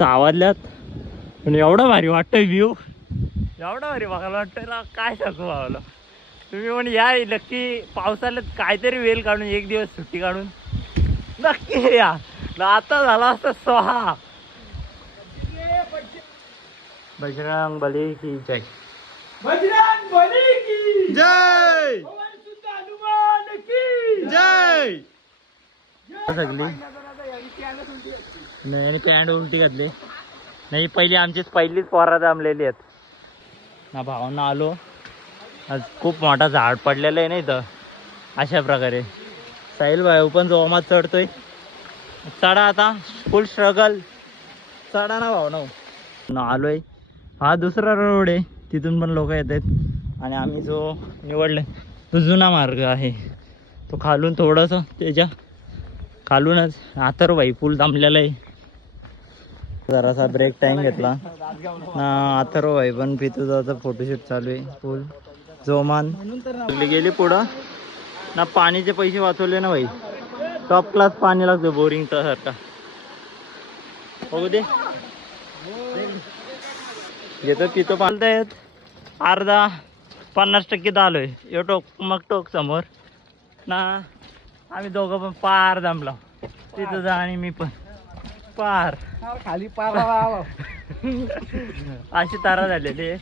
6 वाजल्यात पण एवढा भारी वाटतोय व्ह्यू, एवढा भारी बघायला वाटतंय ना, काय सांगू भावाला. तुम्ही पण या नक्की पावसाळ्यात काहीतरी वेळ काढून, एक दिवस सुट्टी काढून नक्की या. आता झाला असता 6. बजरंग बली की जय. बजरंग बली की जय हनुमान की जय. सगळी नाही पॅन्ट उलटी घातली नाही, पहिलीच पोरा जमलेली आहेत ना. भावांना आलो आज, खूप मोठा झाड पडलेलं आहे ना इथं. अशा प्रकारे साहिल भाऊ पण जोमात चढतोय. चढा आता, फुल स्ट्रगल. चढा ना भाऊ ना आलोय. हा दुसरा रोड आहे, तिथून पण लोक येत आहेत. आणि आम्ही जो निवडले तो जुना मार्ग आहे, तो खालून थोडंसं त्याच्या खालूनच अथर्वभाई पूल थांबलेला आहे. जरासा ब्रेक टाइम घेतला ना. अथर्वभाई पण पितूचा फोटोशूट चालू आहे. पूल जोमान गेली पुढं ना. पाणीचे पैसे वाचवले ना भाई. टॉप क्लास पाणी लागतं बोरिंगचा सारखा. बघू दे येतो तिथं पालतायत. अर्धा 50% आलोय. यो टोक मग टोक समोर ना. आम्ही दोघं पण पार जमलो तिथं जा, आणि मी पण पार खाली पार अशी तारा झालेली आहे.